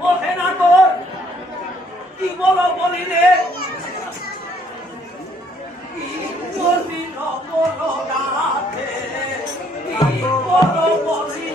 ও সেনাকর কি বলো বলিলে কি করবি নবল গাছে কি বলো বলি